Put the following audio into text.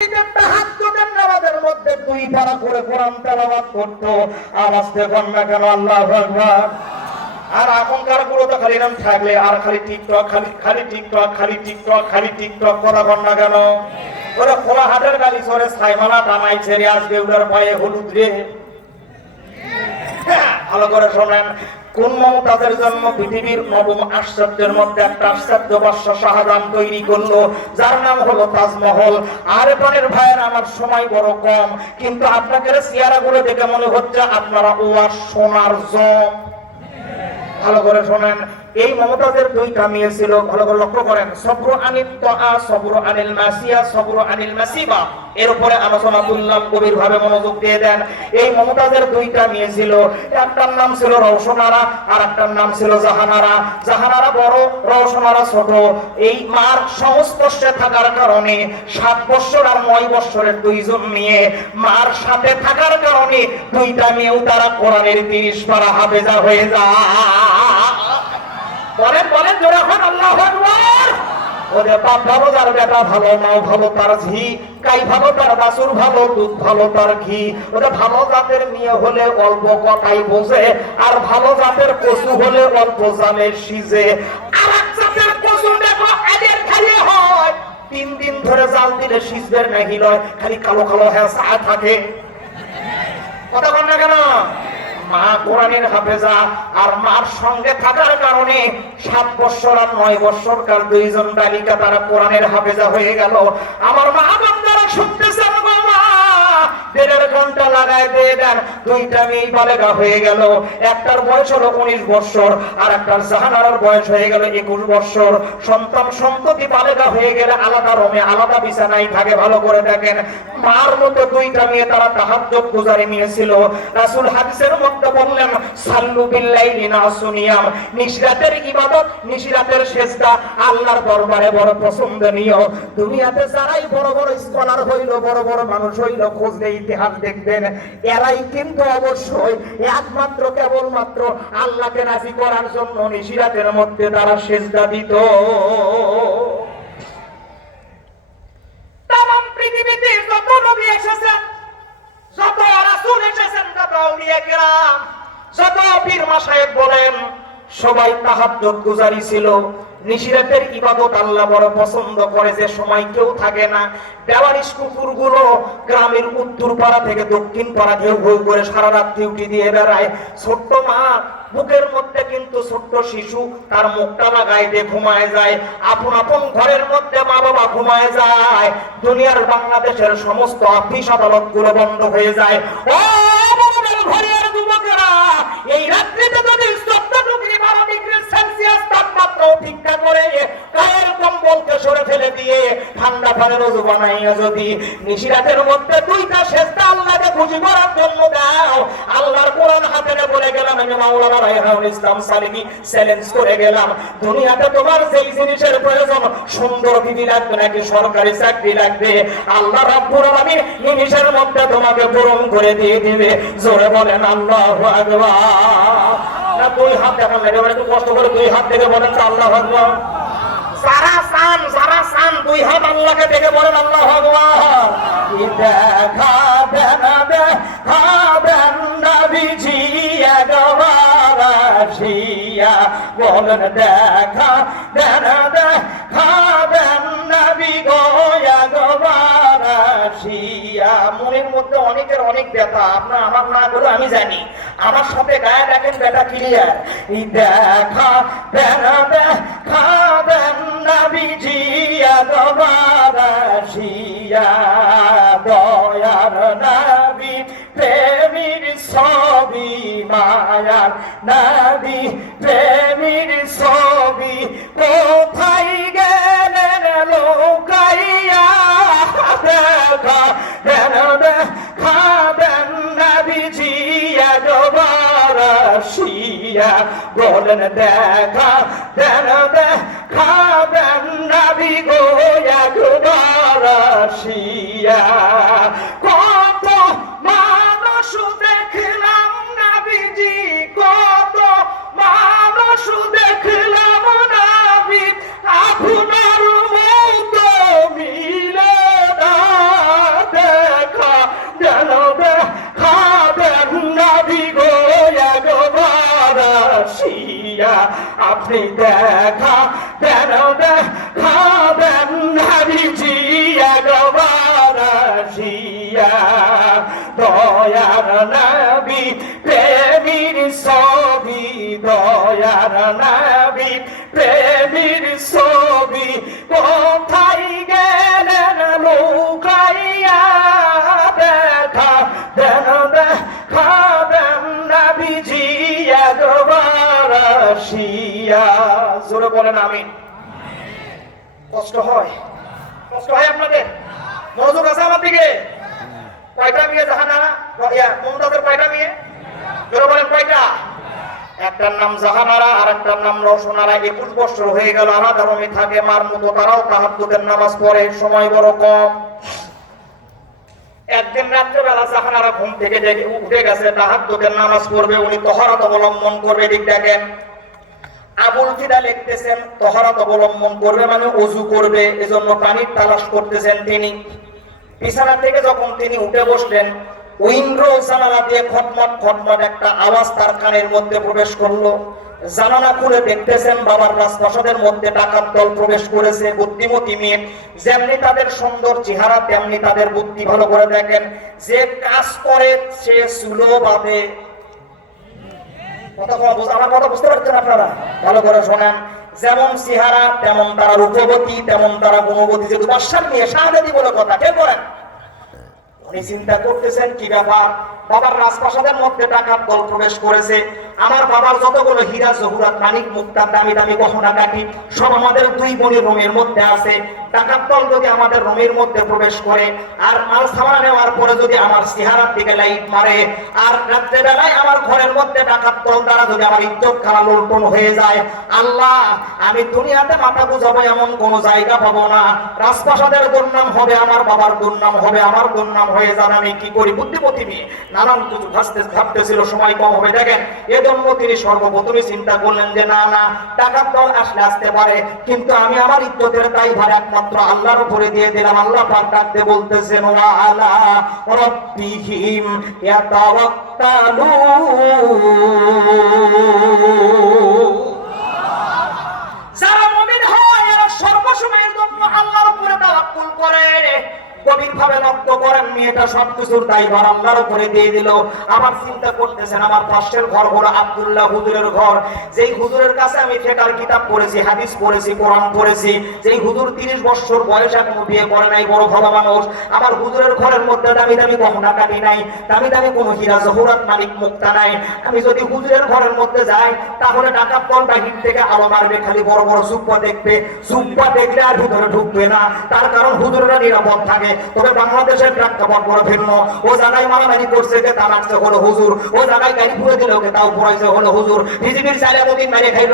তাহাজ্জুদের নামাজের মধ্যে 2 পারা করে কোরআন তেলাওয়াত করতো। আওয়াজ দেখুন না কেন, আল্লাহু আকবার। আর এখনকার গুলো তো খালি নাম থাকলে আর খালি টিকটক, খালি টিকটক, খালি টিকটক, খালি টিকটক করা কর না কেন? ওরা খোলা হাটের গালি সরে ছাইমালা টামাইছে রে, আজকে ওদের পায়ে হলুদ রে। ভালো করে শোনেন, কোন মমতাজের জন্য পৃথিবীর নবম আশ্চর্যের মধ্যে একটা আশ্চর্য বাদশা শাহজাহান তৈরি করলো, যার নাম হলো তাজমহল। আর প্রাণের ভাইয়ের, আমার সময় বড় কম, কিন্তু আপনাকে চেহারা গুলো দেখে মনে হচ্ছে আপনারা ও আর সোনার জম। ভালো করে শোনেন, এই মমতাজের 2টা মেয়ে ছিল। ভালো করে লক্ষ্য করেন, সবর আনিল তাআ, সবর আনিল মাসিয়া, সবর আনিল মাসিবা। এর উপরে আলোচনা করলাম, গভীর ভাবে মনোযোগ দিয়ে দেন। এই মমতাজের 2টা মেয়ে ছিল, একটার নাম ছিল রওশনারা আর একটার নাম ছিল জাহানারা। জাহানারা বড়, রওশনারা ছোট। এই মার সংস্পর্শে থাকার কারণে 7 বছর আর 9 বছরের 2জন মেয়ে মার সাথে থাকার কারণে 2টা মেয়েও তারা কোরআনের 30 পারা হাফেজা হয়ে যায়। বলেন বলেন জোরে হন আল্লাহু আকবার। ওদের বাপ ভালো, যার বেটা ভালো, মাও ভালো, তার ঝি গাই ভালো, তার বাছুর ভালো, দুধ ভালো, তার ঘি। ওদের ভালো জাতের মেয়ে হলে অল্প কথাই বোঝে, আর ভালো জাতের কচু হলে অল্প জানে সিজে। আর এক জাতের কচু দেখো এদের খালি হয় 3 দিন ধরে জাল দিলে সিজবের নাহি লয়, খালি কালো কালো হয়ে চা থাকে। কথা বল না কেন? মা কোরআনের হাফেজা, আর মার সঙ্গে থাকার কারণে 7 বছর আর 9 বছরকার 2জন বালিকা তারা কোরআনের হাফেজা হয়ে গেল। আমার মা বান্দারা শুনতেছেন গো মা, 1.5 ঘন্টা লাগায় দিয়ে দেন, 2টা মেয়ে বালেগা হয়ে গেল। একটার বয়স হলো 19 বছর, আর একটার জাহানারার বয়স হয়ে গেল 21 বছর। সন্তান সন্ততি বালেগা হয়ে গেলে আলাদা রুমে আলাদা বিছানায় থাকে। ভালো করে দেখেন, মার মতো 2টা মেয়ে তারা তাহাজ্জুদ গুজারি মেয়ে ছিল। রাসূল হাদিসের মধ্যে বললেন, সাল্লু বিল্লাইলি নাসুনিয়াম, নিশরাতের ইবাদত, নিশরাতের সেজদা আল্লাহর দরবারে বড় পছন্দনীয়। দুনিয়াতে যারাই বড় বড় স্কলার হইল, বড় বড় মানুষ হইল, খোঁজলে ইতিহাস দেখবেন, এরাই কিন্তু অবশ্যই একমাত্র কেবলমাত্র আল্লাহকে রাজি করার জন্য নিশরাতের মধ্যে তারা সেজদা দিত। তামাম পৃথিবীতে যত নবী এসেছেন, যত রাসূল এসেছেন, যত আউলিয়া কেরাম, যত পীর মাশায়েখ বলেন, সবাই তাহাজ্জুদ গুজারি ছিল। নিশিরাতের ইবাদত আল্লাহ বড় পছন্দ করে। যে সময় কেউ থাকে না, বেওয়ারিশ কুকুরগুলো গ্রামের উত্তর পাড়া থেকে দক্ষিণ পাড়া ঘেউ ঘেউ করে সারা রাত ডিউটি দিয়ে বেড়ায়। ছোট্ট মা বুকের মধ্যে কিন্তু ছোট্ট শিশু তার মুখটা লাগায় দিয়ে ঘুমায় যায়। আপন আপন ঘরের মধ্যে মা বাবা ঘুমায় যায়। দুনিয়ার বাংলাদেশের সমস্ত অফিস আদালত গুলো বন্ধ হয়ে যায়। ও ঘরের যুবকেরা, এই রাত্রিতে যদি 14 ডিগ্রি 12 ডিগ্রি সেলসিয়াস তাপমাত্রা অপেক্ষা করে গায়ের কম্বলকে সরে ফেলে দিয়ে ঠান্ডা পানির ওযু বানাইয়া যদি নিশিরাতের মধ্যে 2টা সেজদা আল্লাহকে খুশি করার জন্য দাও, আল্লাহর কোরআন হাতে নিয়ে বলে গেলাম, আমি মাওলানা রায়হানুল ইসলাম সালিমি চ্যালেঞ্জ করে গেলাম, দুনিয়াতে তোমার যেই জিনিসের প্রয়োজন, সুন্দর বিবি লাগবে নাকি সরকারি চাকরি লাগবে, আল্লাহ রাব্বুল আলামিন নিমিষের মধ্যে তোমাকে পূরণ করে দিয়ে দিবে। জোরে বলেন আল্লাহু আকবার। না 2 হাত দেখান লাগে, একটু কষ্ট করে 2 হাত থেকে বলেন তো আল্লাহু আকবার। সারা সান 2 হাত আল্লাহকে দেখে বলেন আল্লাহু আকবার। দেখা দেন নবীজি একবার আসিয়া, বলেন দেখা দেন নবী গো একবার আসিয়া। মনের মধ্যে অনেকের অনেক ব্যথা, আপনার আমার না বলে আমি জানি, আমার সাথে গায়ে দেখেন ব্যথা ক্লিয়ার। দেখা দেন নবীজি একবার আসিয়া, দয়ার নবী প্রেমীর ছবি, মায়ার নবী প্রেমীর ছবি, কোথায় গেলেন লুকাইয়া, দেখা দেন নবীজি একবার আসিয়া, বলেন দেখা দেন নবী গো একবার আসিয়া। কত মানুষ দেখলাম নবীজি, কত মানুষ দেখলাম নবী, আপনার মতো মিলে না। আপনি দেখা দেন দেখা দেন নবীজি একবার আসিয়া দয়ার নবী প্রেমীর ছবি দয়ার নবী প্রেমীর ছবি কোথায় গেলেন লুকাইয়া দেখা দেন দেখা দেন নবীজি একবার আসিয়া। জোরে বলেন আমিন। কষ্ট হয়, কষ্ট হয় আপনাদের? মনোযোগ আছে আমার দিকে? কয়টা মেয়ে জাহানারা মমতাজের কয়টা মেয়ে? জোরে বলেন কয়টা? একটার নাম জাহানারা আর একটার নাম রওশনারা। 21 বছর হয়ে গেল আলাদা রুমে থাকে মার মতো। তারাও তাহাজ্জুদের নামাজ পড়ে, সময় বড় কম। একদিন রাত্রেবেলা জাহানারা ঘুম থেকে উঠে গেছে, তাহাজ্জুদের নামাজ পড়বে, উনি তহরাত অবলম্বন করবে। ঠিক দেখেন আবুল ফিদা লিখতেছেন তহরাত অবলম্বন করবে মানে ওযু করবে, এজন্য পানির তালাশ করতেছেন তিনি। বিছানা থেকে যখন তিনি উঠে বসলেন, উইন্ডো জানালা দিয়ে খটমট খটমট একটা আওয়াজ তার কানের মধ্যে প্রবেশ করলো। জানালা খুলে দেখতেছেন বাবার রাজপ্রাসাদের মধ্যে ডাকাত দল প্রবেশ করেছে। বুদ্ধিমতী মেয়ে, যেমনি তাদের সুন্দর চেহারা তেমনি তাদের বুদ্ধি। ভালো করে দেখেন, যে কাজ করে সে চুলো বাঁধে। আমার কথা বুঝতে পারছেন আপনারা? ভালো করে শোনেন। যেমন চেহারা তেমন তারা রূপবতী, তেমন তারা গুণবতী। যেহেতু বাদশার মেয়ে শাহজাদি বলে কথা, কে করেন? উনি চিন্তা করতেছেন কি ব্যাপার, বাবার রাজপ্রাসাদের মধ্যে ডাকাত দল প্রবেশ করেছে। আমার বাবার যতগুলো হীরা জহুরাত মানিক মুক্তা দামি দামি গহনা কাটি সব আমাদের দুই বোনের রুমের মধ্যে আছে। ডাকাত দল যদি আমাদের রুমের মধ্যে প্রবেশ করে আর মাল সামান নেওয়ার পরে যদি আমার চেহারার দিকে লাইট মারে আর রাত্রে বেলায় আমার ঘরের মধ্যে ডাকাত দল দ্বারা যদি আমার ইজ্জত খারাপ লুণ্ঠন হয়ে যায়, আল্লাহ আমি দুনিয়াতে মাথা বুঝাবো এমন কোন জায়গা পাবো না। রাজপ্রাসাদের দুর্নাম হবে, আমার বাবার দুর্নাম হবে, আমার দুর্নাম হয়ে যাবে। আমি কি করি? বুদ্ধিমতী মেয়ে নানান কিছু ভাবতেছিল, সময় কম হবে। দেখেন এজন্য তিনি সর্বপ্রথমে চিন্তা করলেন যে না না, ডাকাত দল আসলে আসতে পারে, কিন্তু আমি আমার ইজ্জতের দায়ভার একমাত্র আল্লাহর উপরে দিয়ে দিলাম। আল্লাহ পাক ডাকতে বলতেছেন ওয়া আলা রাব্বিহিম ইয়াতাওয়াক্কালুন। যারা মুমিন হয় এরা সর্বসময়ের জন্য আল্লাহর উপরে তাওয়াক্কুল করে। গভীরভাবে লক্ষ্য করেন, মেয়েটা সবকিছুর দায়ভার আল্লাহর উপরে দিয়ে দিল। আবার চিন্তা করতেছেন আমার পাশের ঘর হলো আব্দুল্লাহ হুজুরের ঘর। যেই হুজুরের কাছে আমি ফিকহের কিতাব পড়েছি, হাদিস পড়েছি, কোরআন পড়েছি। যেই হুজুর 30 বছর বয়স এখনো বিয়ে করে নাই, বড় ভালো মানুষ। আমার হুজুরের ঘরের মধ্যে দামি দামি গহনা কাটি নাই, দামি দামি কোনো হীরা জহুরাত মানিক মুক্তা নাই। আমি যদি হুজুরের ঘরের মধ্যে যাই তাহলে ডাকাত দল বাহির থেকে আলো মারবে, খালি বড় বড় জুব্বা দেখবে। জুব্বা দেখলে আর ভিতরে ঢুকবে না, তার কারণ হুজুরেরা নিরাপদ থাকে। তবে বাংলাদেশের প্রেক্ষাপট বড় ভিন্ন। ও জায়গায় মারামারি করছে যে তা লাগছে হলো হুজুর, ও জায়গায় গাড়ি পুড়ে দিল তাও পুরাইছে হলো হুজুর, বিজেপির চাইলে মোদিন মেরে খাইল